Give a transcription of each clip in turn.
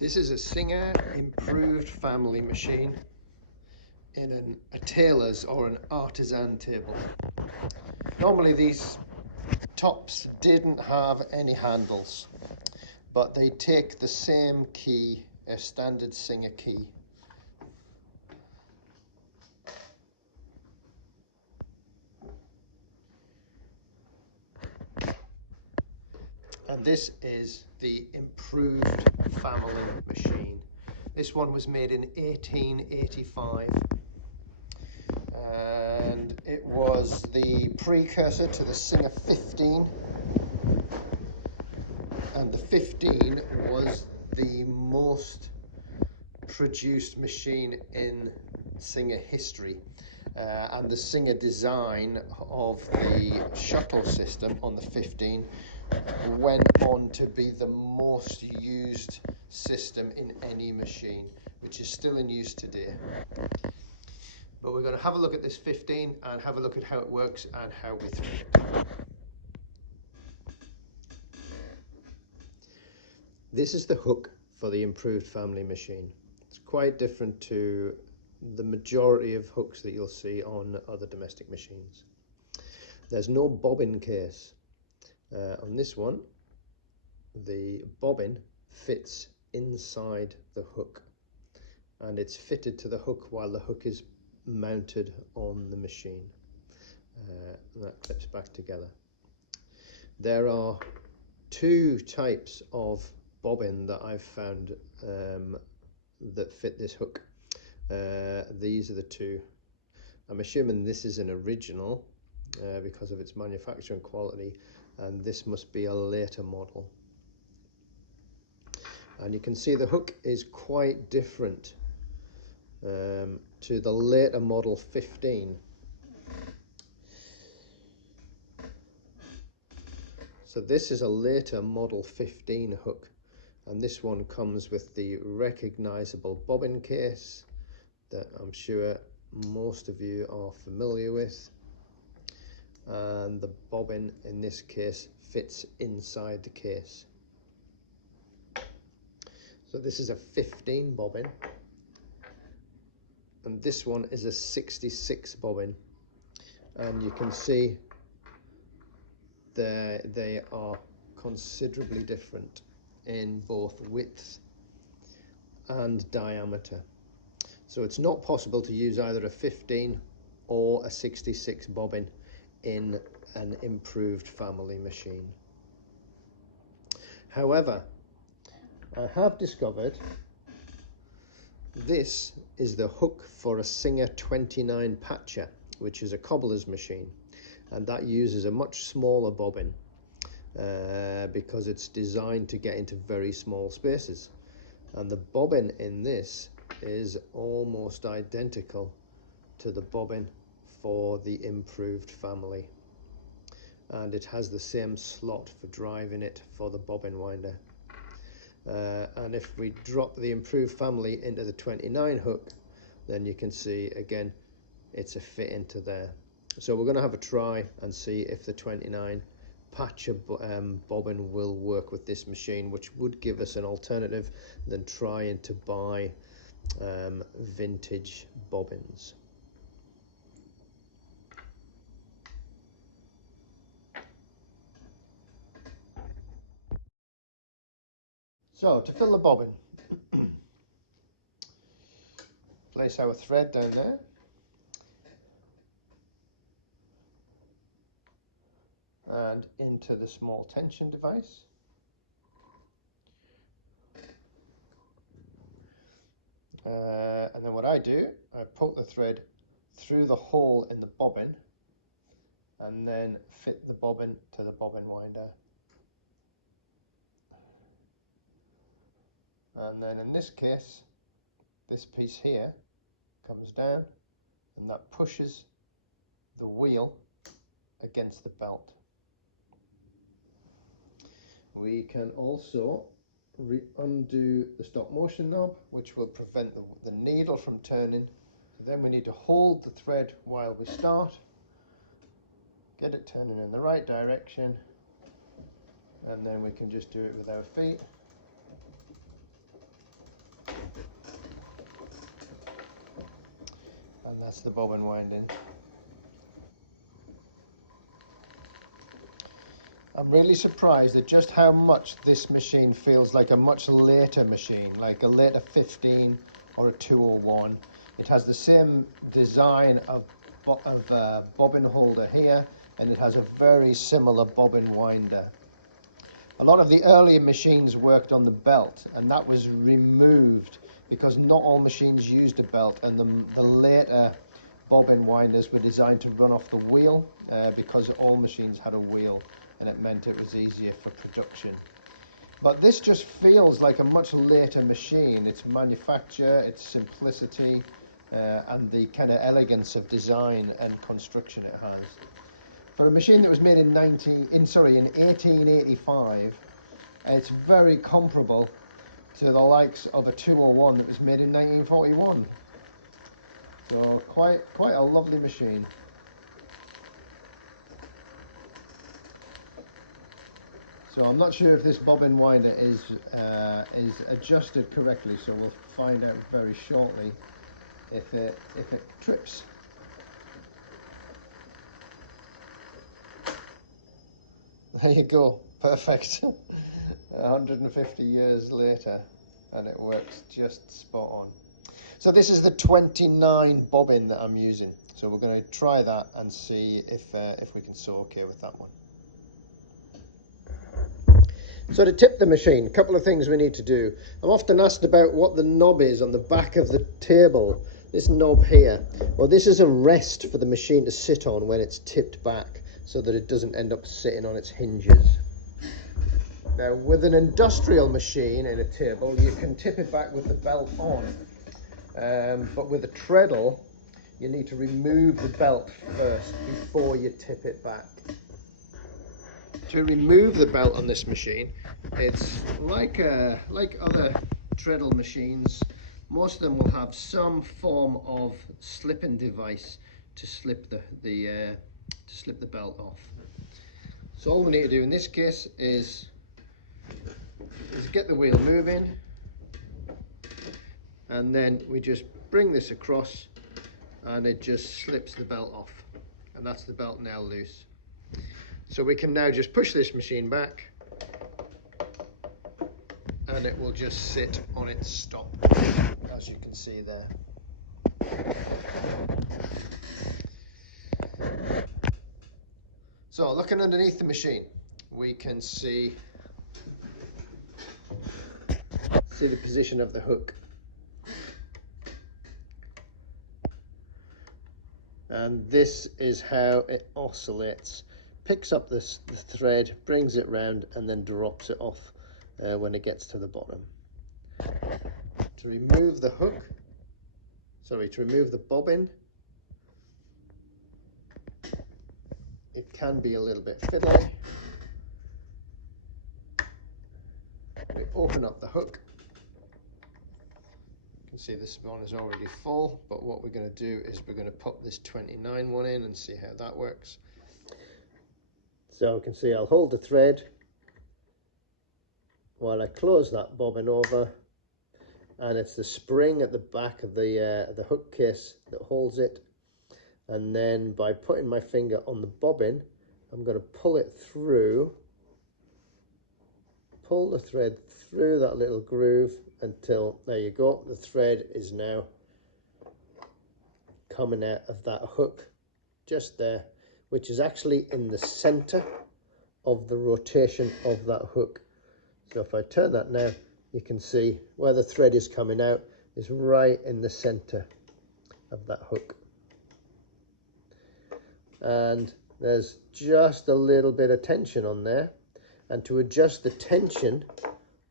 This is a Singer improved family machine in a tailor's or an artisan table. Normally these tops didn't have any handles, but they take the same key, a standard Singer key. And this is the improved family machine. This one was made in 1885 and it was the precursor to the Singer 15, and the 15 was the most produced machine in Singer history. And the Singer design of the shuttle system on the 15 went on to be the most used system in any machine, which is still in use today. But we're going to have a look at this 15 and have a look at how it works and how we thread it. This is the hook for the improved family machine. It's quite different to the majority of hooks that you'll see on other domestic machines. There's no bobbin case. On this one, the bobbin fits inside the hook and it's fitted to the hook while the hook is mounted on the machine. And that clips back together. There are two types of bobbin that I've found that fit this hook. These are the two. I'm assuming this is an original because of its manufacturing quality, and this must be a later model. And you can see the hook is quite different to the later model 15. So this is a later model 15 hook, and this one comes with the recognizable bobbin case that I'm sure most of you are familiar with, and the bobbin in this case fits inside the case. So this is a 15 bobbin and this one is a 66 bobbin, and you can see they are considerably different in both width and diameter. So it's not possible to use either a 15 or a 66 bobbin in an improved family machine. However, I have discovered this is the hook for a Singer 29 patcher, which is a cobbler's machine, and that uses a much smaller bobbin because it's designed to get into very small spaces. And the bobbin in this is almost identical to the bobbin for the improved family, and it has the same slot for driving it for the bobbin winder. And if we drop the improved family into the 29 hook, then you can see again it's a fit into there. So we're going to have a try and see if the 29 patcher bobbin will work with this machine, which would give us an alternative than trying to buy vintage bobbins. So to fill the bobbin, place our thread down there, and into the small tension device. And then what I do, I poke the thread through the hole in the bobbin and then fit the bobbin to the bobbin winder. And then in this case, this piece here comes down and that pushes the wheel against the belt. We can also undo the stop motion knob, which will prevent the needle from turning. So then we need to hold the thread while we start, get it turning in the right direction, and then we can just do it with our feet. That's the bobbin winding. I'm really surprised at just how much this machine feels like a much later machine, like a later 15 or a 201. It has the same design of bobbin holder here, and it has a very similar bobbin winder. A lot of the earlier machines worked on the belt, and that was removed because not all machines used a belt, and the later bobbin winders were designed to run off the wheel because all machines had a wheel, and it meant it was easier for production. But this just feels like a much later machine. Its manufacture, its simplicity, and the kind of elegance of design and construction it has. For a machine that was made in 1885, it's very comparable to the likes of a 201 that was made in 1941. So quite a lovely machine. So I'm not sure if this bobbin winder is adjusted correctly, so we'll find out very shortly if it trips. There you go, perfect. 150 years later, and it works just spot on. So this is the 29 bobbin that I'm using. So we're going to try that and see if we can sew okay with that one. So to tip the machine, a couple of things we need to do. I'm often asked about what the knob is on the back of the table. This knob here, well, this is a rest for the machine to sit on when it's tipped back, so that it doesn't end up sitting on its hinges. Now with an industrial machine in a table, you can tip it back with the belt on, but with a treadle you need to remove the belt first before you tip it back. To remove the belt on this machine, it's like other treadle machines. Most of them will have some form of slipping device to slip the belt off. So all we need to do in this case is get the wheel moving, and then we just bring this across and it just slips the belt off, and that's the belt now loose. So we can now just push this machine back and it will just sit on its stop, as you can see there. So looking underneath the machine, we can see the position of the hook. And this is how it oscillates. Picks up the thread, brings it round, and then drops it off when it gets to the bottom. To remove the hook, to remove the bobbin, it can be a little bit fiddly. We open up the hook. You can see this one is already full, but what we're going to do is we're going to pop this 29 one in and see how that works. So we can see I'll hold the thread while I close that bobbin over, and it's the spring at the back of the hook case that holds it. And then by putting my finger on the bobbin, I'm going to pull it through, pull the thread through that little groove until, there you go, the thread is now coming out of that hook just there, which is actually in the center of the rotation of that hook. So if I turn that now, you can see where the thread is coming out is right in the center of that hook. And there's just a little bit of tension on there, and to adjust the tension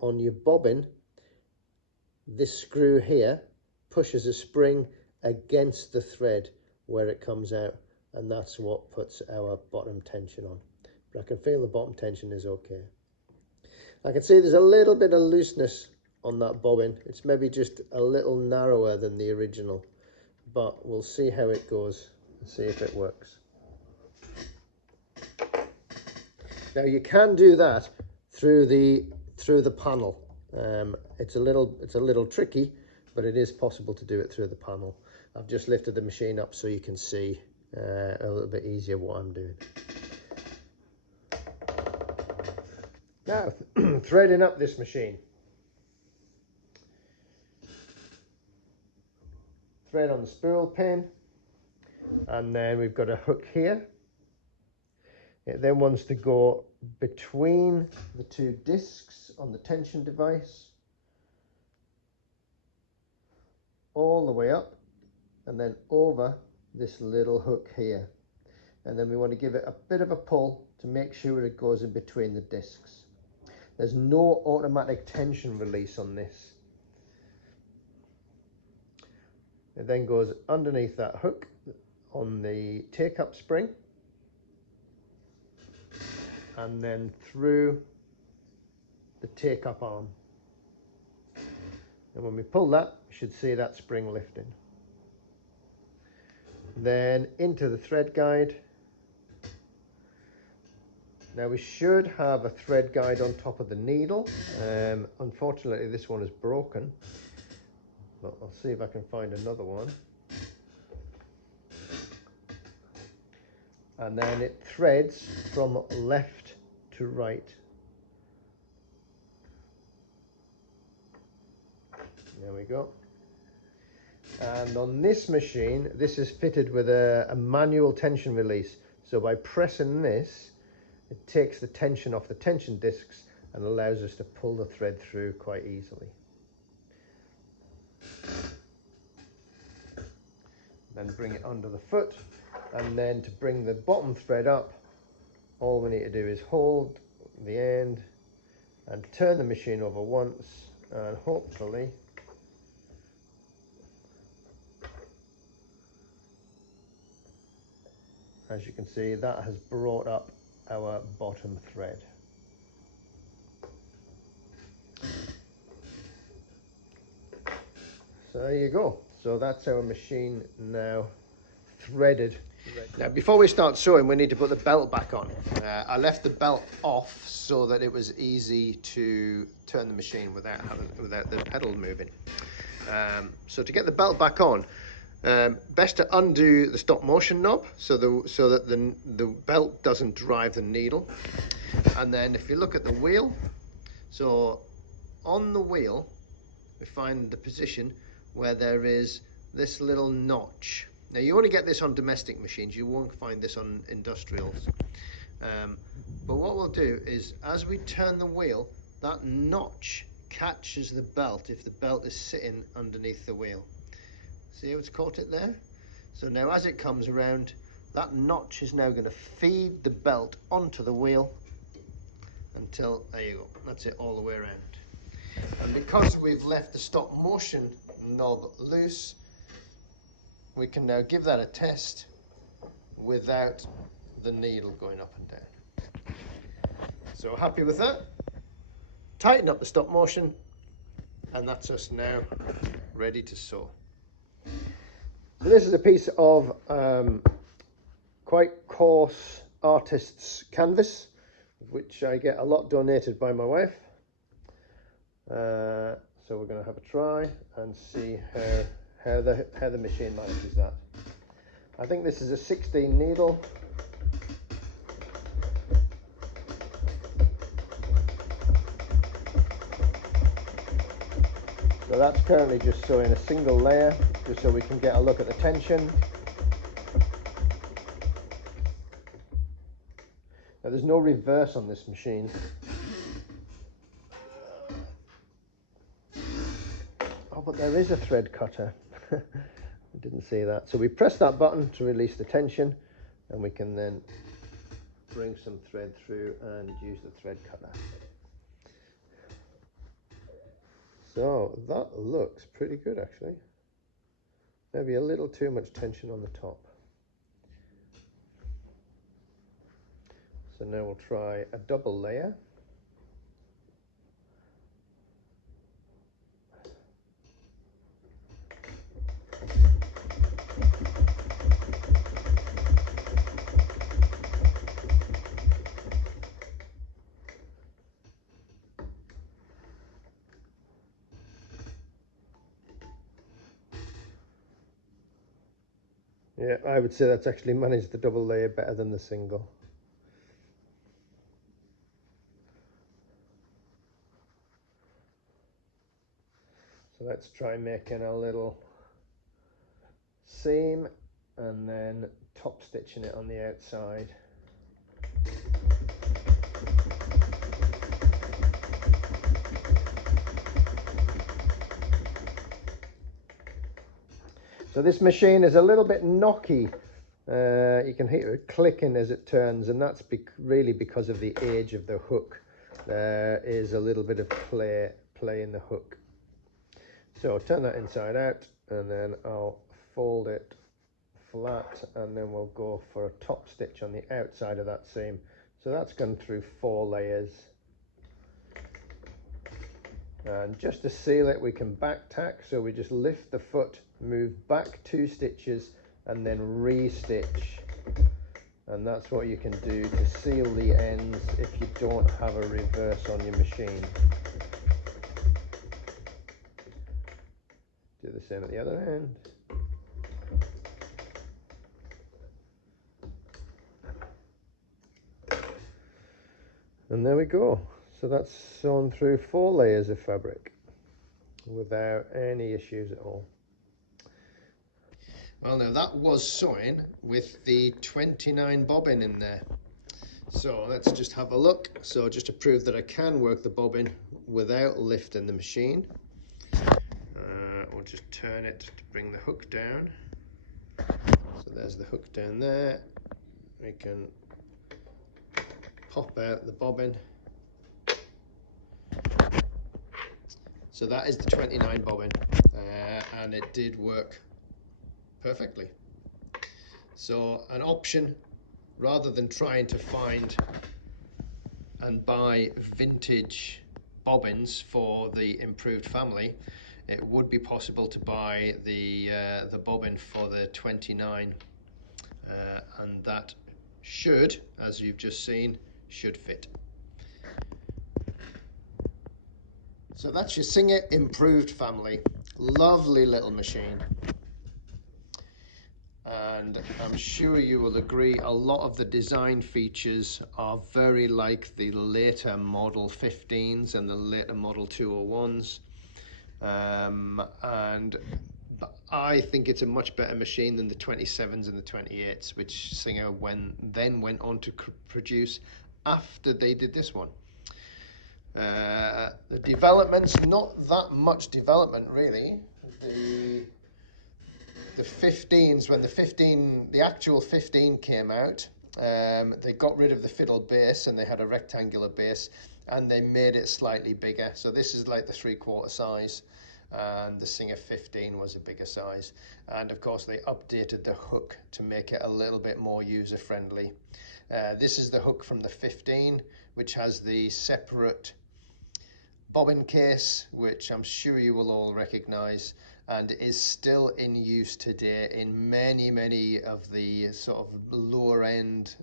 on your bobbin, this screw here pushes a spring against the thread where it comes out, and that's what puts our bottom tension on. But I can feel the bottom tension is okay. I can see there's a little bit of looseness on that bobbin. It's maybe just a little narrower than the original, but we'll see how it goes and see if it works. Now you can do that through the panel. It's a little tricky, but it is possible to do it through the panel. I've just lifted the machine up so you can see a little bit easier what I'm doing. Now, threading up this machine. Thread on the spool pin, and then we've got a hook here. It then wants to go between the two discs on the tension device, all the way up, and then over this little hook here. And then we want to give it a bit of a pull to make sure it goes in between the discs. There's no automatic tension release on this. It then goes underneath that hook on the take-up spring, and then through the take-up arm. And when we pull that, we should see that spring lifting. Then into the thread guide. Now we should have a thread guide on top of the needle. Unfortunately, this one is broken, but I'll see if I can find another one. And then it threads from left to right. There we go. And on this machine, this is fitted with a manual tension release. So by pressing this, it takes the tension off the tension discs and allows us to pull the thread through quite easily. Then bring it under the foot, and then to bring the bottom thread up, all we need to do is hold the end and turn the machine over once, and hopefully as you can see, that has brought up our bottom thread. So there you go. So that's our machine now threaded. Now before we start sewing, we need to put the belt back on. I left the belt off so that it was easy to turn the machine without the pedal moving. So to get the belt back on, best to undo the stop motion knob so that the belt doesn't drive the needle. And then if you look at the wheel, so on the wheel we find the position where there is this little notch. Now you only get this on domestic machines, you won't find this on industrials. But what we'll do is, as we turn the wheel, that notch catches the belt if the belt is sitting underneath the wheel. See how it's caught it there? So now as it comes around, that notch is now going to feed the belt onto the wheel until, there you go, that's it all the way around. And because we've left the stop motion knob loose, we can now give that a test without the needle going up and down. So happy with that? Tighten up the stop motion, and that's us now ready to sew. So this is a piece of quite coarse artist's canvas, which I get a lot donated by my wife. So we're going to have a try and see how the machine manages that. I think this is a 16 needle. So that's currently just sewing a single layer, just so we can get a look at the tension. Now there's no reverse on this machine. Oh, but there is a thread cutter. I didn't see that. So we press that button to release the tension, and we can then bring some thread through and use the thread cutter. So that looks pretty good actually. Maybe a little too much tension on the top. So now we'll try a double layer. Yeah, I would say that's actually managed the double layer better than the single. So let's try making a little seam and then top stitching it on the outside. So this machine is a little bit knocky. You can hear it clicking as it turns, and that's really because of the age of the hook. There is a little bit of play in the hook. So turn that inside out, and then I'll fold it flat, and then we'll go for a top stitch on the outside of that seam. So that's gone through 4 layers. And just to seal it, we can back tack, so we just lift the foot, move back 2 stitches, and then re-stitch. And that's what you can do to seal the ends if you don't have a reverse on your machine. Do the same at the other end. And there we go. So that's sewn through 4 layers of fabric without any issues at all. Well, now that was sewing with the 29 bobbin in there. So let's just have a look. So just to prove that I can work the bobbin without lifting the machine, we'll just turn it to bring the hook down. So there's the hook down there. We can pop out the bobbin. So that is the 29 bobbin, and it did work perfectly. So an option, rather than trying to find and buy vintage bobbins for the improved family, it would be possible to buy the bobbin for the 29, and that should, as you've just seen, should fit. So that's your Singer Improved Family. Lovely little machine. And I'm sure you will agree, a lot of the design features are very like the later Model 15s and the later Model 201s. But I think it's a much better machine than the 27s and the 28s, which Singer then went on to produce after they did this one. The development's not that much development really. The 15s, when the actual 15 came out, they got rid of the fiddle base and they had a rectangular base, and they made it slightly bigger. So this is like the 3/4 size, and the Singer 15 was a bigger size. And of course they updated the hook to make it a little bit more user friendly. This is the hook from the 15, which has the separate bobbin case, which I'm sure you will all recognize, and is still in use today in many of the sort of lower end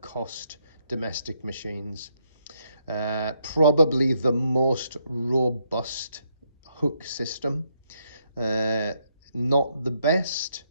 cost domestic machines. Probably the most robust hook system, not the best.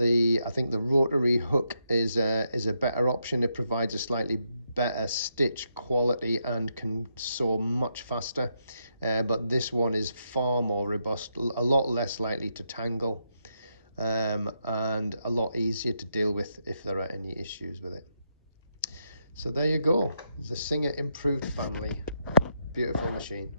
I think the rotary hook is a better option. It provides a slightly better stitch quality and can sew much faster, but this one is far more robust, a lot less likely to tangle, and a lot easier to deal with if there are any issues with it. So there you go, the Singer Improved Family. Beautiful machine.